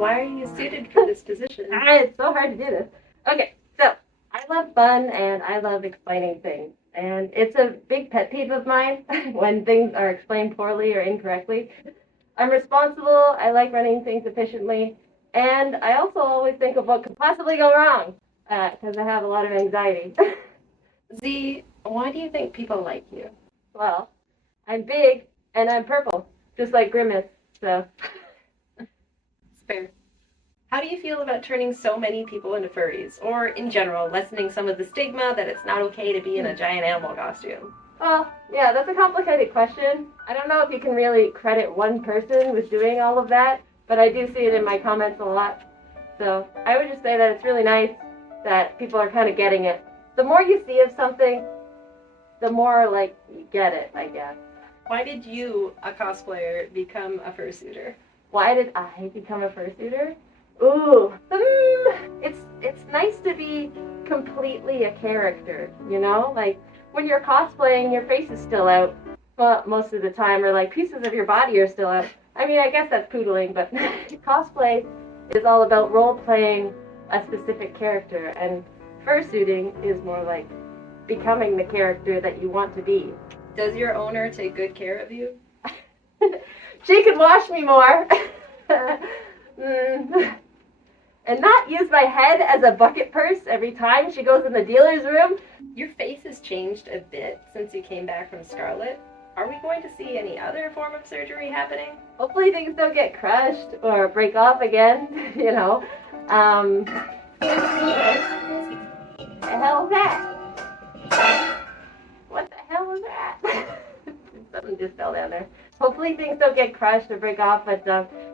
Why are you suited for this position? It's so hard to do this. Okay, so I love fun and I love explaining things. And it's a big pet peeve of mine when things are explained poorly or incorrectly. I'm responsible, I like running things efficiently, and I also always think of what could possibly go wrong, because I have a lot of anxiety. Z, why do you think people like you? Well, I'm big and I'm purple, just like Grimace, so. It's fair. How do you feel about turning so many people into furries, or in general, lessening some of the stigma that it's not okay to be in a giant animal costume? Well, yeah, that's a complicated question. I don't know if you can really credit one person with doing all of that, but I do see it in my comments a lot. So I would just say that it's really nice that people are kind of getting it. The more you see of something, the more, like, you get it, I guess. Why did you, a cosplayer, become a fursuiter? Why did I become a fursuiter? Ooh, it's nice to be completely a character, you know? Like, when you're cosplaying, your face is still out, well, most of the time, or like pieces of your body are still out. I mean, I guess that's poodling, but cosplay is all about role-playing a specific character, and fursuiting is more like becoming the character that you want to be. Does your owner take good care of you? She could wash me more. And not use my head as a bucket purse every time she goes in the dealer's room. Your face has changed a bit since you came back from Scarlet. Are we going to see any other form of surgery happening? Hopefully things don't get crushed or break off again, you know. What the hell is that? What the hell was that? Something just fell down there. Hopefully things don't get crushed or break off, but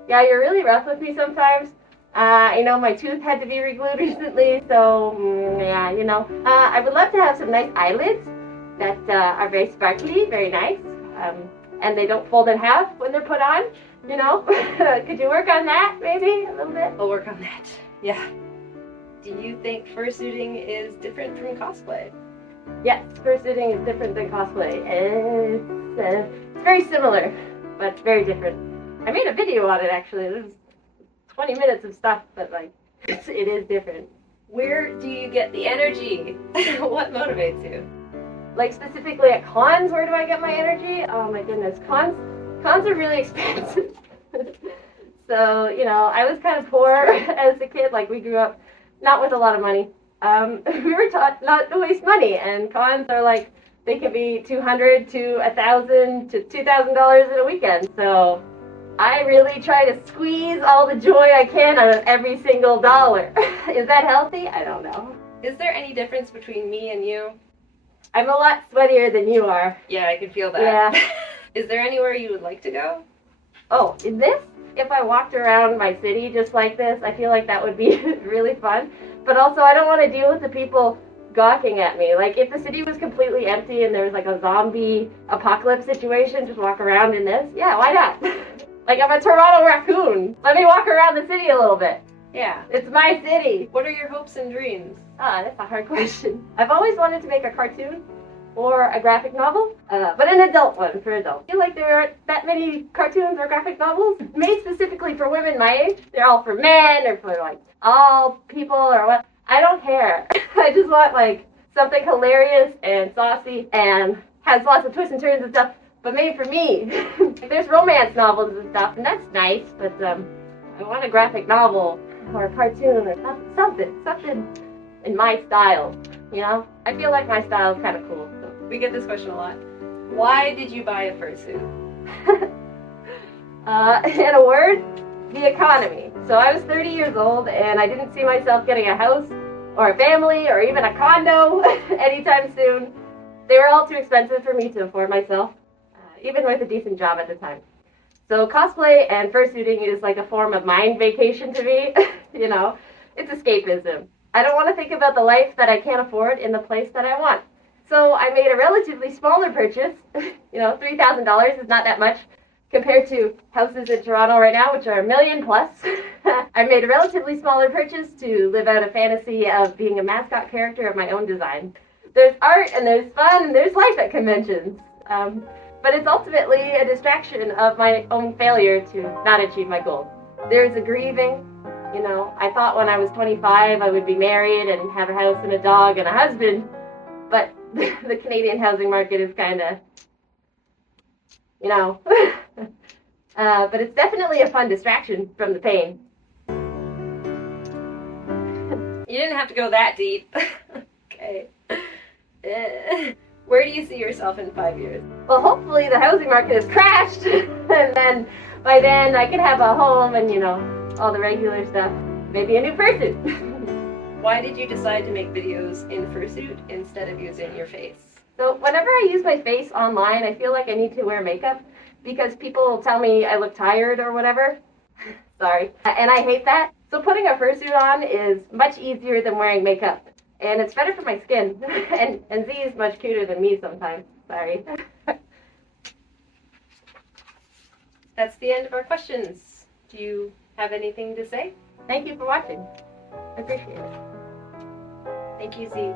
yeah, you're really rough with me sometimes. You know, my tooth had to be re-glued recently, so yeah, you know. I would love to have some nice eyelids that are very sparkly, very nice, and they don't fold in half when they're put on, you know. Could you work on that, maybe, a little bit? I'll work on that, yeah. Do you think fursuiting is different from cosplay? Yes, fursuiting is different than cosplay. It's very similar, but very different. I made a video on it, actually. There's 20 minutes of stuff, but like, it is different. Where do you get the energy? What motivates you? Like, specifically at cons, where do I get my energy? Oh my goodness, cons are really expensive. So, you know, I was kind of poor as a kid. Like, we grew up not with a lot of money. We were taught not to waste money, and cons are like, they can be $200 to $1,000 to $2,000 in a weekend. So I really try to squeeze all the joy I can out of every single dollar. Is that healthy? I don't know. Is there any difference between me and you? I'm a lot sweatier than you are. Yeah, I can feel that. Yeah. Is there anywhere you would like to go? Oh, in this? If I walked around my city just like this, I feel like that would be really fun. But also, I don't want to deal with the people gawking at me. Like, if the city was completely empty and there was like a zombie apocalypse situation, just walk around in this? Yeah, why not? Like, I'm a Toronto raccoon. Let me walk around the city a little bit. Yeah. It's my city. What are your hopes and dreams? That's a hard question. I've always wanted to make a cartoon or a graphic novel, but an adult one for adults. I feel like there aren't that many cartoons or graphic novels made specifically for women my age. They're all for men or for like all people or what. I don't care. I just want like something hilarious and saucy and has lots of twists and turns and stuff, but made for me. There's romance novels and stuff, and that's nice, but I want a graphic novel or a cartoon or something in my style, you know? I feel like my style is kind of cool. So. We get this question a lot. Why did you buy a fursuit? In a word, the economy. So I was 30 years old, and I didn't see myself getting a house or a family or even a condo anytime soon. They were all too expensive for me to afford myself, even with a decent job at the time. So cosplay and fursuiting is like a form of mind vacation to me, you know? It's escapism. I don't want to think about the life that I can't afford in the place that I want. So I made a relatively smaller purchase. You know, $3,000 is not that much compared to houses in Toronto right now, which are $1 million plus. I made a relatively smaller purchase to live out a fantasy of being a mascot character of my own design. There's art and there's fun and there's life at conventions. But it's ultimately a distraction of my own failure to not achieve my goals. There's a grieving You know, I thought when I was 25 I would be married and have a house and a dog and a husband, but the Canadian housing market is kind of, you know, but it's definitely a fun distraction from the pain. You didn't have to go that deep. Okay. Where do you see yourself in 5 years? Well, hopefully the housing market has crashed, and then by then I could have a home and, you know, all the regular stuff. Maybe a new fursuit. Why did you decide to make videos in fursuit instead of using your face? So whenever I use my face online, I feel like I need to wear makeup because people will tell me I look tired or whatever. Sorry. And I hate that. So putting a fursuit on is much easier than wearing makeup. And it's better for my skin. and Z is much cuter than me sometimes. Sorry. That's the end of our questions. Do you have anything to say? Thank you for watching. I appreciate it. Thank you, Z.